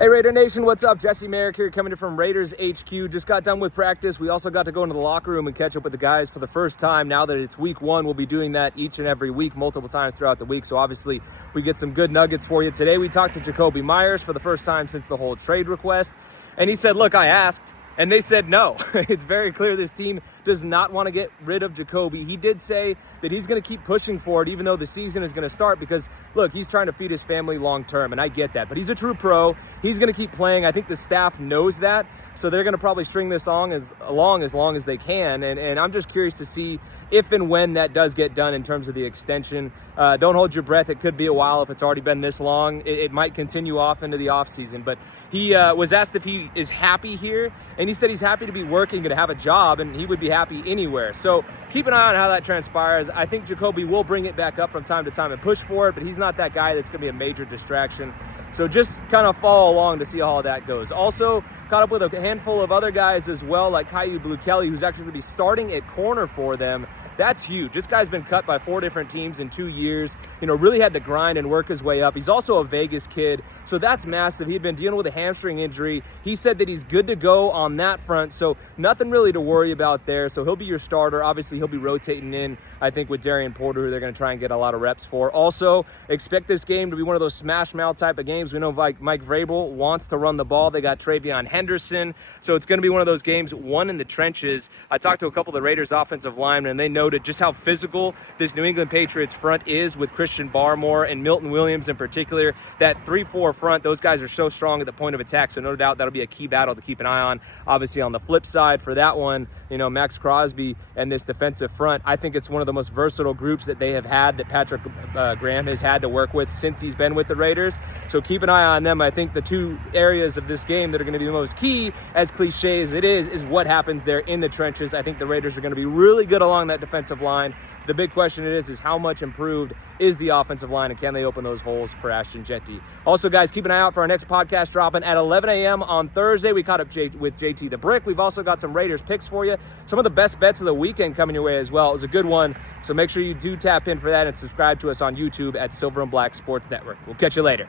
Hey Raider Nation, what's up? Jesse Merrick here coming in from Raiders HQ. Just got done with practice. We also got to go into the locker room and catch up with the guys for the first time. Now that it's week one, we'll be doing that each and every week, multiple times throughout the week. So obviously we get some good nuggets for you. Today we talked to Jakobi Meyers for the first time since the whole trade request. And he said, look, I asked. And they said no. It's very clear this team does not want to get rid of Jakobi. He did say that he's going to keep pushing for it even though the season is going to start because, look, he's trying to feed his family long term, and I get that. But he's a true pro. He's going to keep playing. I think the staff knows that, so they're going to probably string this along as long as they can. And I'm just curious to see if and when that does get done in terms of the extension. Don't hold your breath. It could be a while if it's already been this long. It might continue off into the offseason. But he was asked if he is happy here, and he said he's happy to be working and to have a job, and he would be happy anywhere. So keep an eye on how that transpires. I think Jakobi will bring it back up from time to time and push for it, but he's not that guy that's going to be a major distraction. So just kind of follow along to see how all that goes. Also, caught up with a handful of other guys as well, like Kyu Blu Kelly, who's actually going to be starting at corner for them. That's huge. This guy's been cut by 4 different teams in 2 years. Really had to grind and work his way up. He's also a Vegas kid, so that's massive. He'd been dealing with a hamstring injury. He said that he's good to go on that front, so nothing really to worry about there. So he'll be your starter. Obviously, he'll be rotating in, I think, with Darian Porter, who they're going to try and get a lot of reps for. Also, expect this game to be one of those smash mouth type of games. We know Mike Vrabel wants to run the ball. They got Travion Henderson, so it's going to be one of those games, one in the trenches. I talked to a couple of the Raiders offensive linemen, and they noted just how physical this New England Patriots front is with Christian Barmore and Milton Williams in particular. That 3-4 front, those guys are so strong at the point of attack, so no doubt that'll be a key battle to keep an eye on. Obviously, on the flip side for that one, Max Crosby and this defensive front, I think it's one of the most versatile groups that they have had, that Patrick Graham has had to work with since he's been with the Raiders. So keep an eye on them. I think the 2 areas of this game that are going to be the most key, as cliche as it is what happens there in the trenches. I think the Raiders are going to be really good along that defensive line. The big question is how much improved is the offensive line, and can they open those holes for Ashton Jeanty? Also, guys, keep an eye out for our next podcast dropping at 11 a.m. on Thursday. We caught up with JT the Brick. We've also got some Raiders picks for you. Some of the best bets of the weekend coming your way as well. It was a good one, so make sure you do tap in for that and subscribe to us on YouTube at Silver and Black Sports Network. We'll catch you later.